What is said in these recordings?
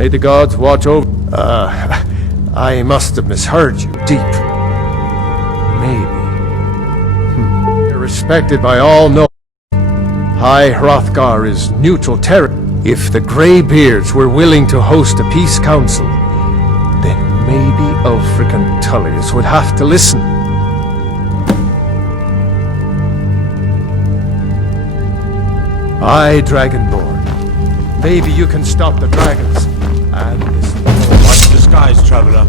May the gods watch over... I must have misheard you. Deep. Maybe. You're respected by all know. High Hrothgar is neutral territory. If the Greybeards were willing to host a peace council, then maybe Ulfric and Tullius would have to listen. Aye, Dragonborn. Maybe you can stop the dragons, and this... Watch the skies, traveler.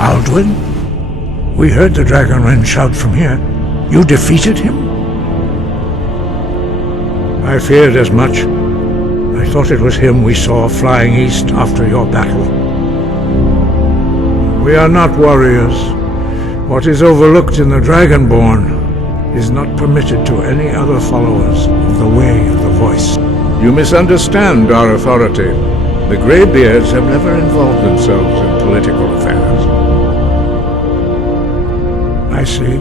Alduin? We heard the Dragonren shout from here. You defeated him? I feared as much. I thought it was him we saw flying east after your battle. We are not warriors. What is overlooked in the Dragonborn is not permitted to any other followers of the Way of the Voice. You misunderstand our authority. The Greybeards have never involved themselves in political affairs. I see.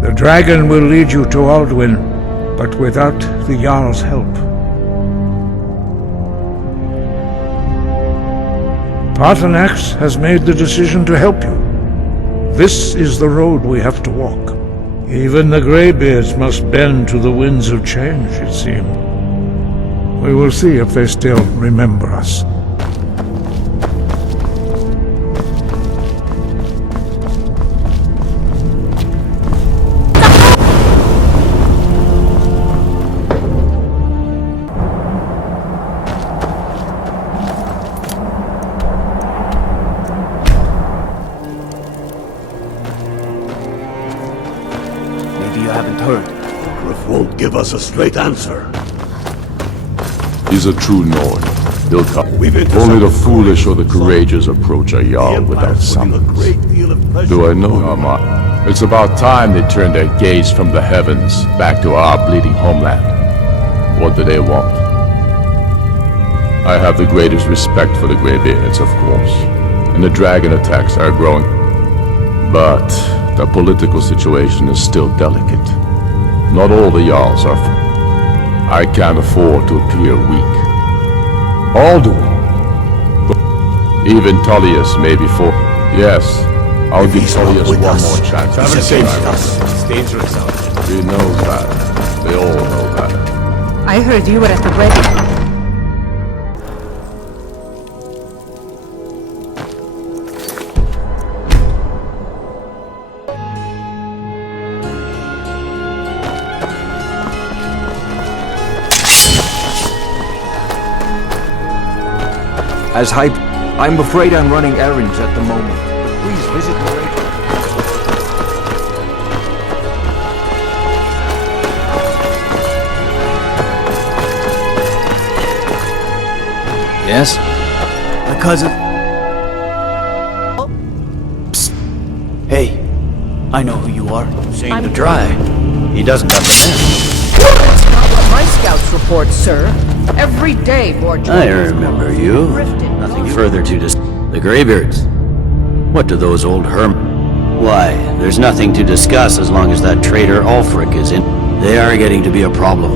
The dragon will lead you to Alduin, but without the Jarl's help. Paarthurnax has made the decision to help you. This is the road we have to walk. Even the Greybeards must bend to the winds of change, it seems. We will see if they still remember us. You haven't heard. Griff won't give us a straight answer. He's a true Nord. He'll come. Only the foolish or the courageous approach a Jarl without summons. Do I know him? It's about time they turned their gaze from the heavens back to our bleeding homeland. What do they want? I have the greatest respect for the Greybeards, of course, and the dragon attacks are growing. But the political situation is still delicate. Not all the Jarls are... I can't afford to appear weak. Alduin. Even Tullius may be for... Yes, I'll give Tullius one more chance. Travel safe. It's dangerous out there. He knows that. They all know that. I heard you were at the wedding. As hype, I'm afraid I'm running errands at the moment. Please visit me later. Yes? My cousin. Psst. Hey, I know who you are. Shame to try. He doesn't understand. That's not what my scouts report, sir. Every day more I remember you. Nothing further to the Greybeards. What do those old Why, there's nothing to discuss as long as that traitor Ulfric is in. They are getting to be a problem.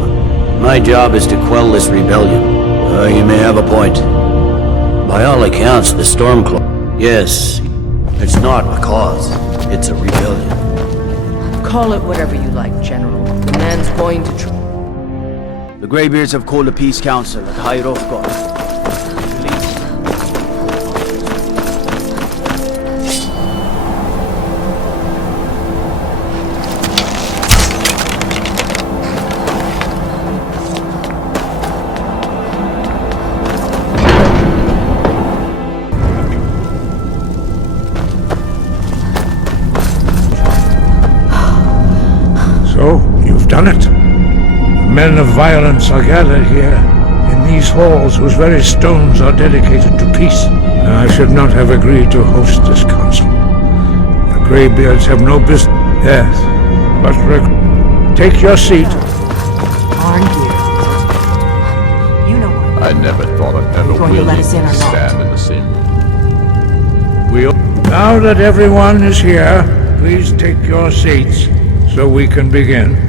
My job is to quell this rebellion. You may have a point. By all accounts, the Stormclaw... Yes, it's not a cause. It's a rebellion. Call it whatever you like, General. The man's going to try. The Greybeards have called a peace council at High Hrothgar. done it. Men of violence are gathered here, in these halls whose very stones are dedicated to peace. I should not have agreed to host this council. The Greybeards have no business. Yes, but take your seat. On here. You know what? I never thought I'd ever Going to will let us in or not? stand in the same. Now that everyone is here, please take your seats so we can begin.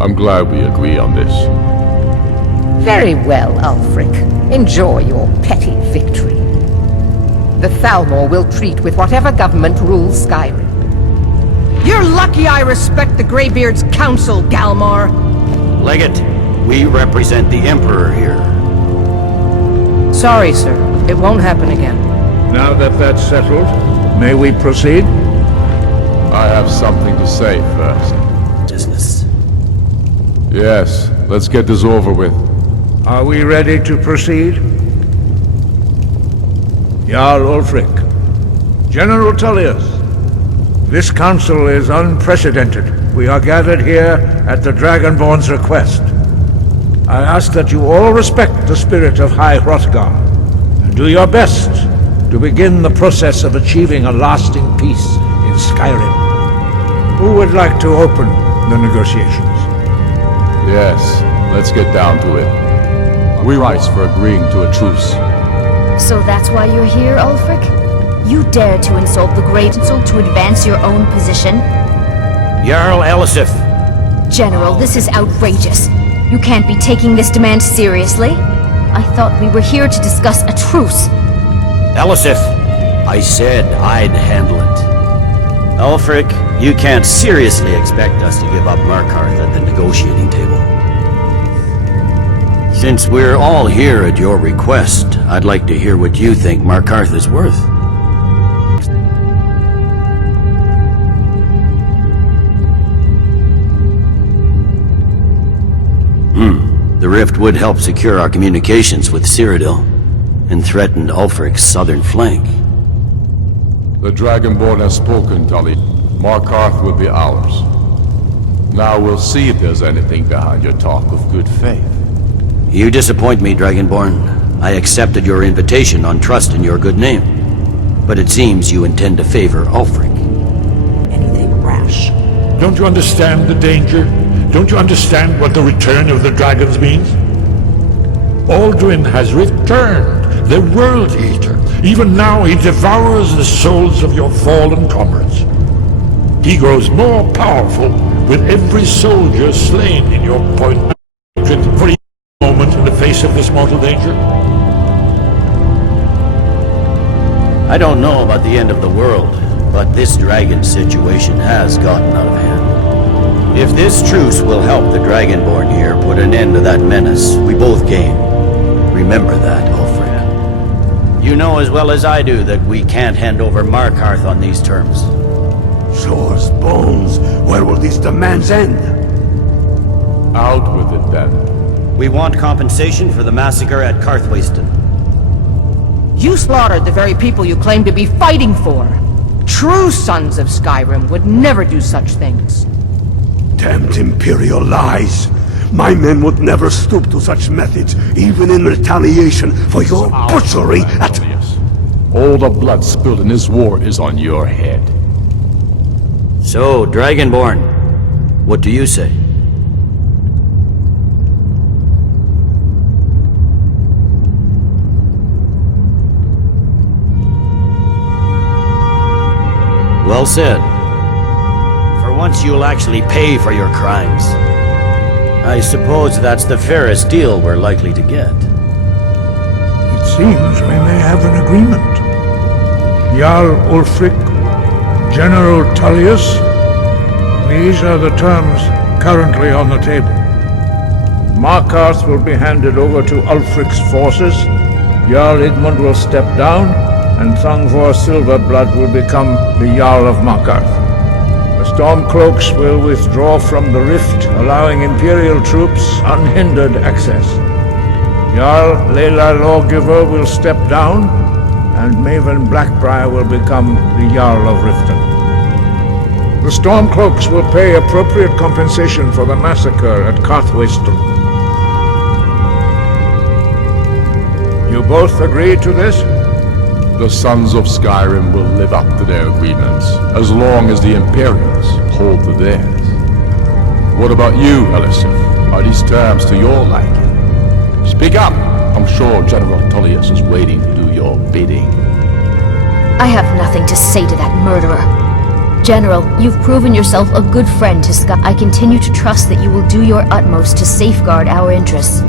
I'm glad we agree on this. Very well, Ulfric. Enjoy your petty victory. The Thalmor will treat with whatever government rules Skyrim. You're lucky I respect the Greybeard's council, Galmar. Legate, we represent the Emperor here. Sorry, sir. It won't happen again. Now that that's settled, may we proceed? I have something to say first. Business. Yes, let's get this over with. Are we ready to proceed? Jarl Ulfric, General Tullius, this council is unprecedented. We are gathered here at the Dragonborn's request. I ask that you all respect the spirit of High Hrothgar, and do your best to begin the process of achieving a lasting peace in Skyrim. Who would like to open the negotiations? Yes, let's get down to it. We rights for agreeing to a truce. So that's why you're here, Ulfric? You dare to insult the Great Council to advance your own position? Jarl Elisif. General, this is outrageous. You can't be taking this demand seriously. I thought we were here to discuss a truce. Elisif, I said I'd handle it. Ulfric, you can't seriously expect us to give up Markarth at the negotiating table. Since we're all here at your request, I'd like to hear what you think Markarth is worth. The rift would help secure our communications with Cyrodiil, and threatened Ulfric's southern flank. The Dragonborn has spoken, Tully. Markarth will be ours. Now we'll see if there's anything behind your talk of good faith. You disappoint me, Dragonborn. I accepted your invitation on trust in your good name. But it seems you intend to favor Ulfric. Anything rash? Don't you understand the danger? Don't you understand what the return of the dragons means? Alduin has returned, the World Eater. Even now he devours the souls of your fallen comrades. He grows more powerful with every soldier slain in your point for a moment in the face of this mortal danger. I don't know about the end of the world, but this dragon situation has gotten out of hand. If this truce will help the Dragonborn here put an end to that menace, we both gain. Remember that, Ulfric. You know as well as I do that we can't hand over Markarth on these terms. Shores, bones, where will these demands end? Out with it then. We want compensation for the massacre at Karthwasten. You slaughtered the very people you claim to be fighting for. True sons of Skyrim would never do such things. Damned Imperial lies! My men would never stoop to such methods, even in retaliation for your butchery at... All the blood spilled in this war is on your head. So, Dragonborn, what do you say? Well said. For once you'll actually pay for your crimes. I suppose that's the fairest deal we're likely to get. It seems we may have an agreement. Jarl Ulfric, General Tullius, these are the terms currently on the table. Markarth will be handed over to Ulfric's forces, Jarl Igmund will step down, and Thangvor Silverblood will become the Jarl of Markarth. The Stormcloaks will withdraw from the rift, allowing Imperial troops unhindered access. Jarl Layla Lawgiver will step down, and Maven Blackbriar will become the Jarl of Riften. The Stormcloaks will pay appropriate compensation for the massacre at Karthwasten. You both agree to this? The Sons of Skyrim will live up to their agreements, as long as the Imperials hold to theirs. What about you, Elisif? Are these terms to your liking? Speak up! I'm sure General Tullius is waiting to do your bidding. I have nothing to say to that murderer. General, you've proven yourself a good friend to Sky. I continue to trust that you will do your utmost to safeguard our interests.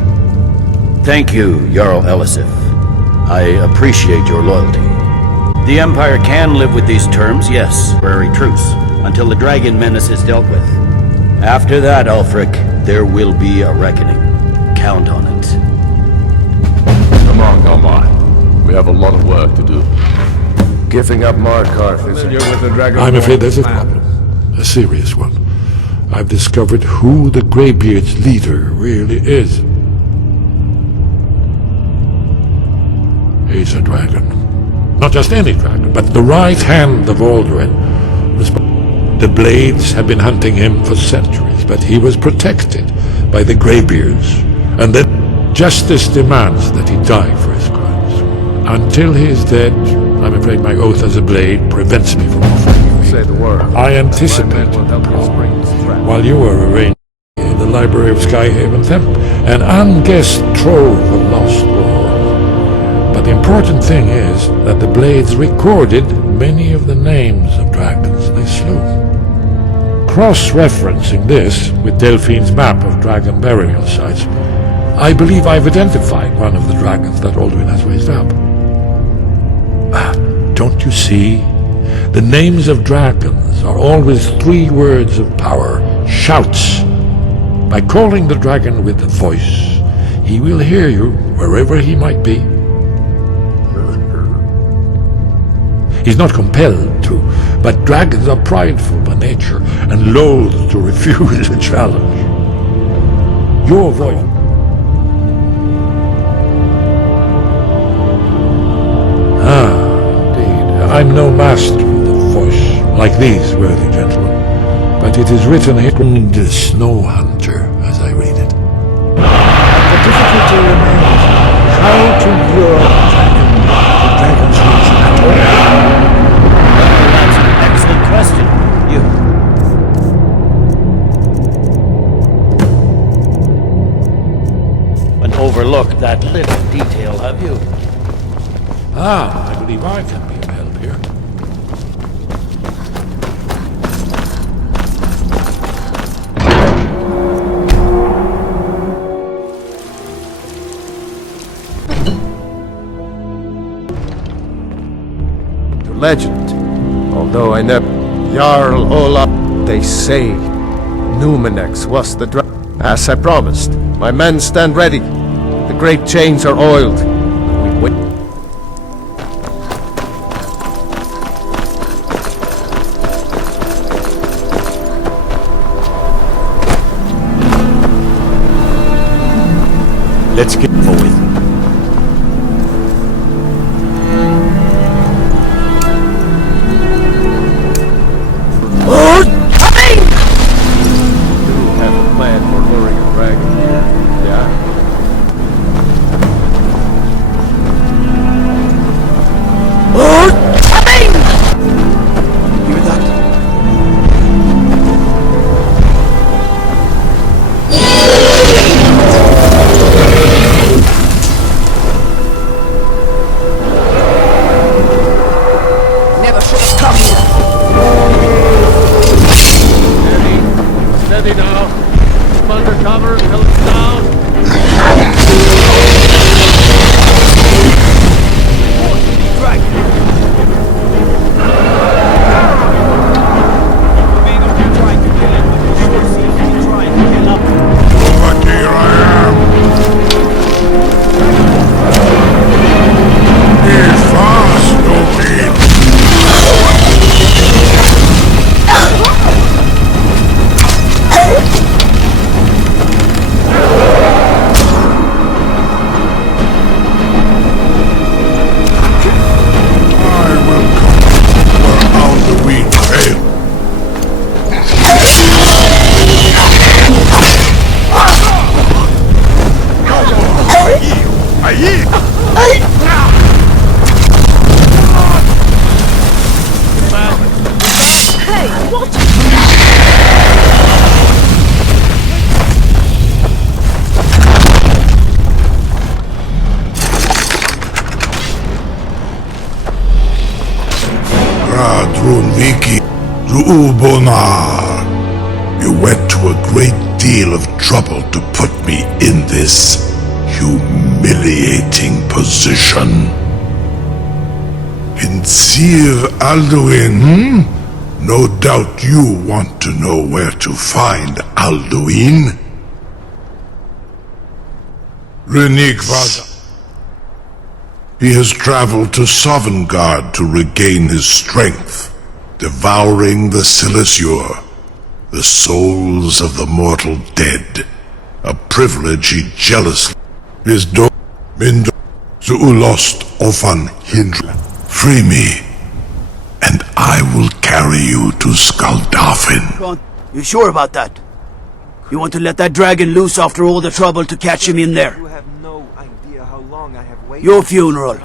Thank you, Jarl Elisif. I appreciate your loyalty. The Empire can live with these terms, yes, temporary truce, until the dragon menace is dealt with. After that, Ulfric, there will be a reckoning. Count on it. Come on, Galmar. We have a lot of work to do. Giving up Markarth is I'm afraid there's a problem. A serious one. I've discovered who the Greybeard's leader really is. He's a dragon. Not just any dragon, but the right hand of Alduin. The Blades have been hunting him for centuries, but he was protected by the Greybeards. And then justice demands that he die for his crimes. Until he is dead, I'm afraid my oath as a Blade prevents me from offering you. Say the word. I anticipated the problem while you were arranging in the library of Skyhaven Temple, an unguessed trove of lost lore. But the important thing is that the Blades recorded many of the names of dragons they slew. Cross-referencing this with Delphine's map of dragon burial sites, I believe I've identified one of the dragons that Alduin has raised up. Don't you see? The names of dragons are always 3 words of power, shouts. By calling the dragon with a voice, he will hear you wherever he might be. He's not compelled to, but dragons are prideful by nature and loath to refuse a challenge. Your voice. Indeed. I'm no master of the voice, like these worthy gentlemen, but it is written here, the Snow Hunter, as I read it. The difficulty remains how to lure the dragon's reason at all. That's an excellent question. You haven't overlooked that little detail, have you? I believe I can be of help here. The legend, although I never... Jarl Olaf, they say, Numenex was the dragon. As I promised, my men stand ready. The great chains are oiled. We wait. Let's get forward. You have a plan for luring a dragon here, yeah? Hear that? Never should have come here. Steady now. Keep under cover until it's down. Fast, no Drunviki Zuubonar. You went to a great deal of trouble to put me in this humiliating position. Pinsir Alduin, No doubt you want to know where to find Alduin. Renigvaza. He has traveled to Sovngarde to regain his strength, devouring the Silesur, the souls of the mortal dead, a privilege he jealously. His Mindo Zuulost Ofan Hindra. Free me, and I will carry you to Skaldafin. You sure about that? You want to let that dragon loose after all the trouble to catch him in there? You have no idea how long I have waited. Your funeral.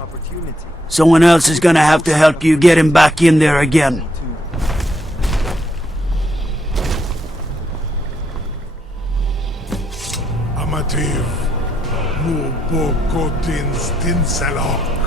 Someone else is gonna have to help you get him back in there again. Amativ, Mubokotin Stinsela.